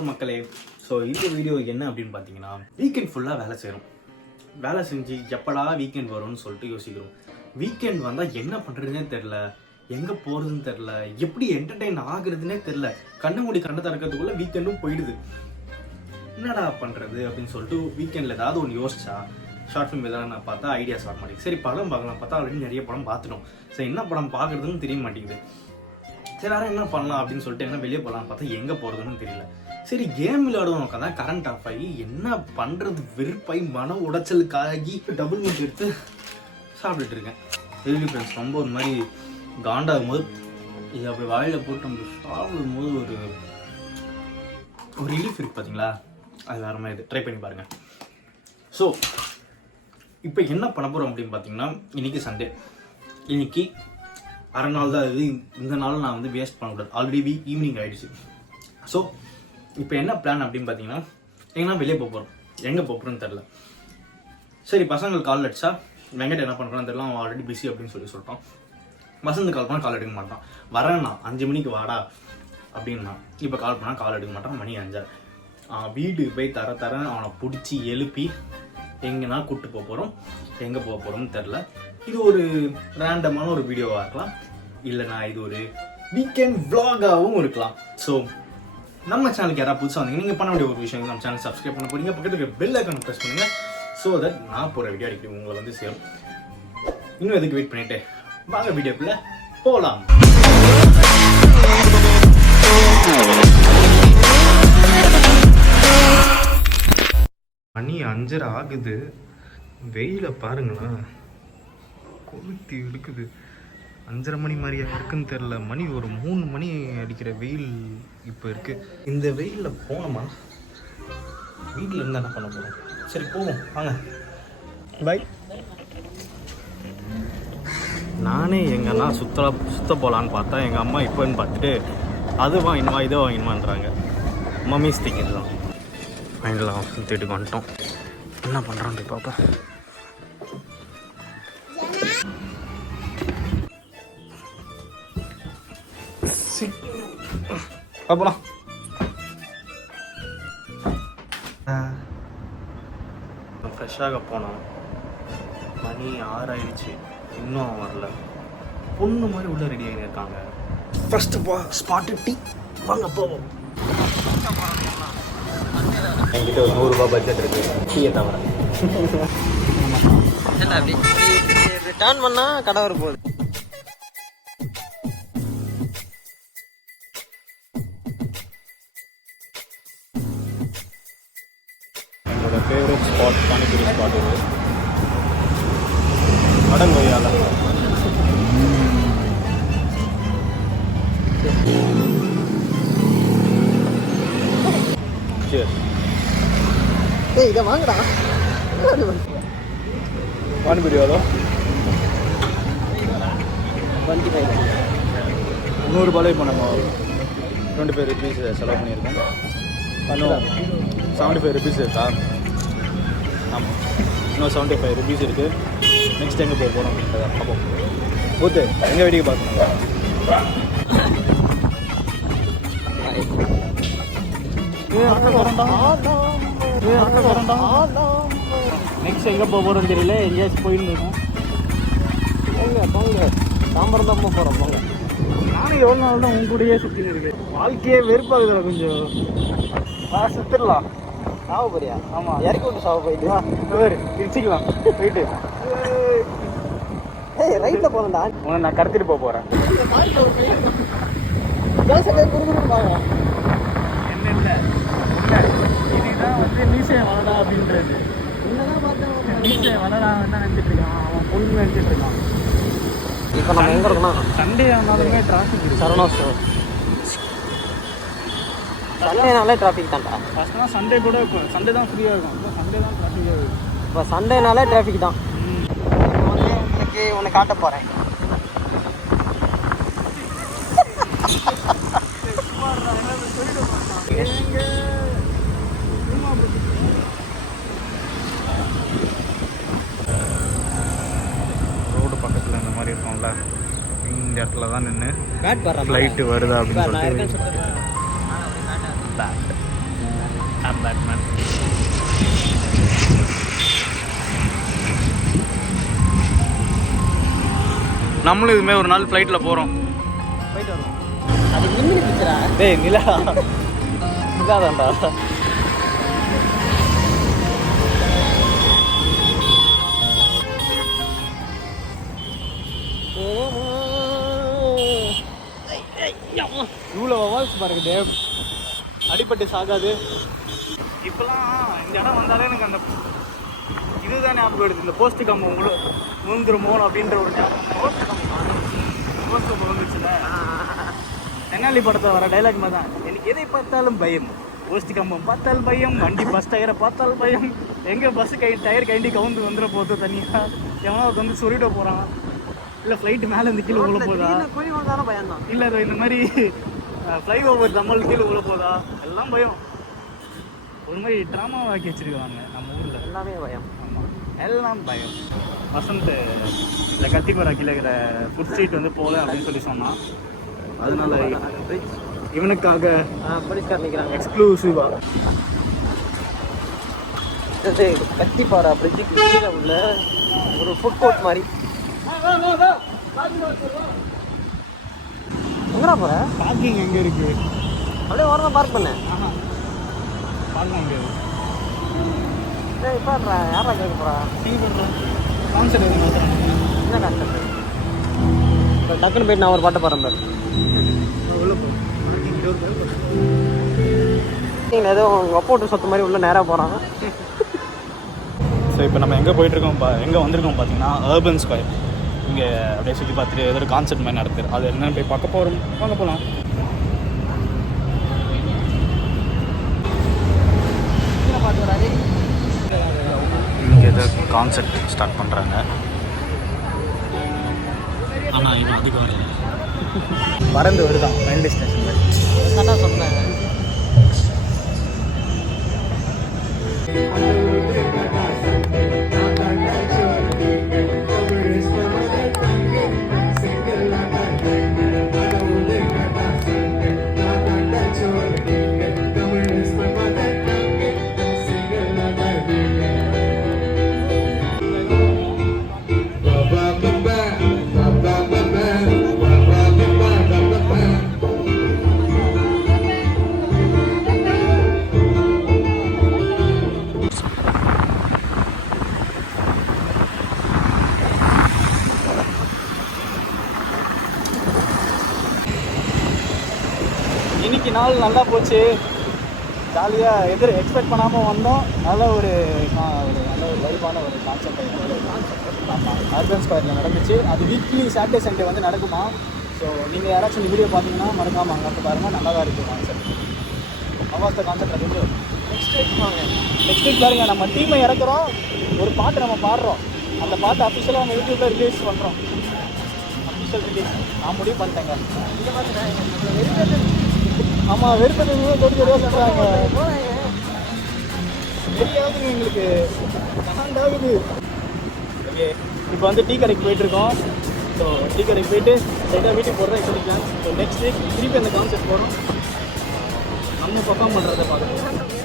Hello மக்களே. So இந்த video என்ன அப்படின்னு பார்த்தீங்கன்னா, வீக்கெண்ட் ஃபுல்லாக வேலை செய்கிறோம். வேலை செஞ்சு எப்படா வீக்கெண்ட் வரும்னு சொல்லிட்டு யோசிக்கிறோம். வீக்கெண்ட் வந்தால் என்ன பண்ணுறதுனே தெரில, எங்கே போகிறதுன்னு தெரில, எப்படி என்டர்டெயின் ஆகுறதுனே தெரில. கண்ணு மூடி கண்ணை திறக்கிறதுக்குள்ளே வீக்கெண்டும் போயிடுது. என்னடா பண்ணுறது அப்படின்னு சொல்லிட்டு வீக்கெண்டில் ஏதாவது ஒன்று யோசிச்சா ஷார்ட் ஃபிலிம் எதாவது நான் பார்த்தா ஐடியாஸ் வர மாட்டேங்குது. சரி படம் பார்க்கலாம் பார்த்தா ஆல்ரெடி நிறைய படம் பார்த்துட்டோம். சரி என்ன படம் பார்க்குறதுன்னு தெரிய மாட்டேங்குது. சரி வேறு என்ன பண்ணலாம் அப்படின்னு சொல்லிட்டு என்ன வெளியே போகலான்னு பார்த்தா எங்கே போகிறதுன்னு தெரியல. சரி கேம் விளையாடுவோம் உட்காந்தா கரண்ட் ஆஃப் ஆகி என்ன பண்ணுறது வெறுப்பாய் மன உடைச்சலுக்காகி டபுள் மீட் எடுத்து சாப்பிட்டுட்டு இருக்கேன். டெய்லி ஃப்ரெண்ட்ஸ் ரொம்ப ஒரு மாதிரி காண்டாகும் போது இது அப்படி வாயில் போட்டு நம்ம சாப்பிடும் போது ஒரு ரிலீஃப் இருக்குது பார்த்தீங்களா, அது வேறு மாதிரி ட்ரை பண்ணி பாருங்கள். ஸோ இப்போ என்ன பண்ண போகிறோம் அப்படின்னு பார்த்தீங்கன்னா, இன்றைக்கி சண்டே, இன்றைக்கி அரை நாள் தான் இது. இந்த நாள் நான் வந்து வேஸ்ட் பண்ணக்கூடாது. ஆல்ரெடி ஈவினிங் ஆகிடுச்சு. ஸோ இப்போ என்ன பிளான் அப்படின்னு பார்த்தீங்கன்னா, எங்கன்னா வெளியே போகிறோம். எங்கே போகிறோன்னு தெரில. சரி பசங்களுக்கு கால் அடிச்சா வெங்கட் என்ன பண்ணுறான்னு தெரியல, அவன் ஆல்ரெடி பிஸி அப்படின்னு சொல்லிட்டான். வசந்த் கால் பண்ணால் கால் எடுக்க மாட்டான். வரேண்ணா 5 மணிக்கு வாடா அப்படின்னா, இப்போ கால் பண்ணால் கால் எடுக்க மாட்டான். மணி 5. வீட்டுக்கு போய் தரேன் அவனை பிடிச்சி எழுப்பி எங்கன்னா கூப்பிட்டு போக போகிறோம். எங்கே போக போகிறோம்னு தெரில. இது ஒரு ரேண்டமான ஒரு வீடியோவாக இருக்கலாம், இல்லைனா இது ஒரு வீக்கெண்ட் vlog-ஆகவும் இருக்கலாம். ஸோ நம்ம சேனலுக்கு யாராவது புதுசாக வந்தீங்க, நீங்கள் பண்ண வேண்டிய ஒரு விஷயம், நம்ம சேனல் சப்ஸ்கிரைப் பண்ண போகிறீங்க, பக்கத்துக்கு பெல் ஐக்கானை ப்ரெஸ் பண்ணுங்கள். ஸோ தட் நான் போகிற வீடியோ அடிக்கடி உங்களை வந்து சேரும். இன்னும் எதுக்கு வெயிட் பண்ணிவிட்டு வாங்க வீடியோக்குள்ளே போகலாம். மணி 5:30 ஆகுது. வெயில பாருங்களேன், கொளுத்தி இருக்குது. 5:30 மணி மாதிரியா இருக்குன்னு தெரில. மணி ஒரு 3 மணி அடிக்கிற வெயில் இப்போ இருக்கு. இந்த வெயிலில் போனோமா வீட்டில் இருந்தால் என்ன பண்ண போகிறோம். சரி போவோம் வாங்க. பை. நானே எங்கன்னா சுத்த போகலான்னு பார்த்தா எங்கள் அம்மா இப்போன்னு பார்த்துட்டு அது வாங்கினுவா இதோ வாங்கினுவான்றாங்க. மம்மி ஸ்டிக்கர் தான் ஃபைனலாக சுற்றிட்டு வந்துட்டோம். என்ன பண்ணுறோன்னு பாப்பா. போலாம். ஃப்ரெஷ்ஷாக போனோம். மணி 6 ஆயிடுச்சு, இன்னும் வரல. பொண்ணு மாதிரி உள்ள ரெடி ஆகி இருக்காங்க. ஃபர்ஸ்ட் ஸ்பாட்டு டீ வாங்க போவோம். என்கிட்ட ஒரு 100 ரூபா பட்ஜெட் இருக்கு டீயை தவிர. அப்படி ரிட்டர்ன் பண்ணா கடை வர போகுது. என்னோட ஃபேவரட் ஸ்பாட் பானிபூரி ஸ்பாட் இது. வடங்கொய்யால இதை வாங்கடா. பானிபூரி எவ்வளோ? 100 ரூபாய். இப்போ நம்ம 25 ருபீஸ் செலவு பண்ணியிருக்கோம். இன்னும் 75 ருபீஸ் இருக்கா? ஆமாம், இன்னும் 75 ருபீஸ் இருக்குது. நெக்ஸ்ட் எங்கே போக போகிறோம் அப்படின்றத பார்ப்போம். ஓகே, எங்கே வேடிக்கை பார்க்கணும். நெக்ஸ்ட் எங்கே போக போகிறோன்னு தெரியல. எங்கேயாச்சும் போயின்னு இருக்கோம். போங்க சாம்பார் தான் போகிறோம். போங்க. நானும் எவ்வளோ நாள் தான் உங்க கூடயே சுற்றின்னு இருக்கேன். வாழ்க்கையே வெறுப்பாகுதுல கொஞ்சம். சுற்றிடலாம். சாவ போறியா? ஆமாம், இறக்கி விட்டு சாவ போயிட்டு பிரிச்சுக்கலாம் போயிட்டு. ரைட்டில் போகலண்டா. உன்னை நான் கடத்திட்டு போக போகிறேன். என்ன இல்லை இதுதான் வந்து மீசையை வளடா அப்படின்றது. மீசையை வளடா என்ன நினச்சிட்டு இருக்கான் அவன், பொண்ணு நினச்சிட்டு இருக்கான். இப்போ நம்ம எங்கே இருக்கோம்னா சண்டே ஆனாலுமே டிராஃபிக் இருக்குது. சரவணா ஸ்டோர் சண்டேனாலே டிராஃபிக் தான்டா. ஃபஸ்ட்லாம் சண்டே கூட இருக்கும், சண்டே தான் ஃப்ரீயாக இருக்கும். இப்போ சண்டே தான் டிராஃபிக்காக இருக்குது. இப்போ சண்டேனாலே டிராஃபிக் தான். உங்களுக்கு ஒன்று காட்ட போகிறேன். ரோடு பக்கத்தில் இந்த மாதிரி இருக்கும்ல, இந்த இடத்துல தான் நின்று ஃப்ளைட்டு வருதா அப்படின்னு சொல்லிட்டு வெல்கம் பேக் மேம். நம்மளும் இதுமாதிரி ஒரு நாள் ஃப்ளைட்டில் போகிறோம். போயிட்டு வரோம். அது மின்னி பிடிச்சரா? டேய் நிலா இதாதான்டா. இவ்வளோ வால்ஸ் பாருங்க டேவ், அடிப்பட்டு சாகாது. இப்போலாம் இந்த இடம் வந்தாலே எனக்கு அந்த இதுதான் ஞாபகம் எடுத்து, இந்த போஸ்ட் கம்பம் உங்களுக்கு முழுந்துருமோ அப்படின்ற ஒரு போஸ்ட் கம்பம் வந்துச்சுல, தென்னாலி படத்தை வர டைலாக் மாதிரி தான். எனக்கு எதை பார்த்தாலும் பயம், போஸ்ட் கம்பம் பார்த்தால் பயம், வண்டி பஸ் டயரை பார்த்தால் பயம், எங்கே பஸ்ஸு டயர் கைண்டி கவுந்து வந்துட போகுது தனியாக, எவனோ வந்து சொல்லிட போகிறான், இல்லை ஃப்ளைட்டு மேலே இருந்து கீழே உள்ள போதா, பயம் தான். இல்லை இந்த மாதிரி ஃப்ளை ஓவர் தம்மல் கீழே உள்ள போதா, எல்லாம் பயம். ஒரு மாதிரி ட்ராமாவாக்கி வச்சுருக்காங்க நம்ம ஊரில். எல்லாமே பயம். ஆமாம், எல்லாம் பயம். வசந்த் இல்லை கத்திப்பரா கீழே இருக்கிற ஃபுட் ஸ்ட்ரீட் வந்து போகல அப்படின்னு சொல்லி சொன்னான். அதனால இவனுக்காக போலீஸ்கார் நிற்கிறாங்க எக்ஸ்க்ளூசிவா. கத்திப்பாரா பிரிட்ஜுக்கு கீழே உள்ள ஒரு ஃபுட் கோர்ட் மாதிரி. எங்கடா போற? பார்க்கிங் எங்கே இருக்கு? அப்படியே ஓரமாக பார்க் பண்ணேன். பார்க்க முடியாது. இப்போ யாரா கேட்க போறா? கான்செப்ட் எதுவும் மாற்றுறாங்க. என்ன கான்செப்ட்? இப்போ டக்குன்னு போயிட்டு நான் ஒரு பாட்டை பாடுறேன் பாரு. உள்ள போ. நீங்கள் ஏதோ உங்கள் அப்பா விட்டு சொத்து மாதிரி உள்ள நேராக போகிறாங்க. ஸோ இப்போ நம்ம எங்கே போயிட்டுருக்கோம், எங்கே வந்திருக்கோம் பார்த்தீங்கன்னா அர்பன் ஸ்கொயர். இங்கே அப்படியே சுற்றி பார்த்துட்டு ஏதோ ஒரு கான்செப்ட் மாதிரி நடக்குது, அது என்னன்னு போய் பார்க்க போகிறோம். வாங்க போகலாம். இங்கே ஏதோ கான்செப்ட் ஸ்டார்ட் பண்ணுறாங்க. ஆனால் இது அதிகம் பறந்து வருதான் ரயில்வே ஸ்டேஷன் மாதிரி. கரெக்டாக சொன்னேன். இன்னைக்கு நாள் நல்லா போச்சு, ஜாலியாக எக்ஸ்பெக்ட் பண்ணாமல் வந்தோம். நல்ல ஒரு நல்ல ஒரு வைபான ஒரு கான்செப்ட். ஆமாம், அர்பன் ஸ்கொயரில் நடந்துச்சு. அது வீக்லி சாட்டர்டே சண்டே வந்து நடக்குமா. ஸோ நீங்கள் யாராச்சும் இந்த வீடியோ பார்த்தீங்கன்னா மறக்காமல் அங்கே வந்து பாருங்கள், நல்லா தான் இருக்குது கான்செப்ட். அவாஸ்த கான்செப்ட் அது வந்து நெக்ஸ்ட் வீக் பாருங்கள். நம்ம டீமை இறக்குறோம், ஒரு பாட்டு நம்ம பாடுறோம். அந்த பாட்டு அஃபிஷியலாக நம்ம யூடியூப்பில் ரிலீஸ் பண்ணுறோம். அஃபிஷியல் ரிலீஸ் நான் முடிவு பண்ணிட்டேங்க. ஆமாம், வெறுப்பது கொஞ்சம் சொல்கிறாங்க. தெரியாதுங்க எங்களுக்கு, கண்டாகுது. ஓகே, இப்போ வந்து டீ கடைக்கு போயிட்டுருக்கோம். ஸோ டீ கடைக்கு போயிட்டு ஸ்ட்ரைட்டாக வீட்டுக்கு போகிறதா சொல்லிக்கலாம். ஸோ நெக்ஸ்ட் வீக் திருப்பி அந்த கான்செப்ட் போகிறோம், நம்ம பர்ஃபார்ம் பண்ணுறதை பார்க்குறோம்.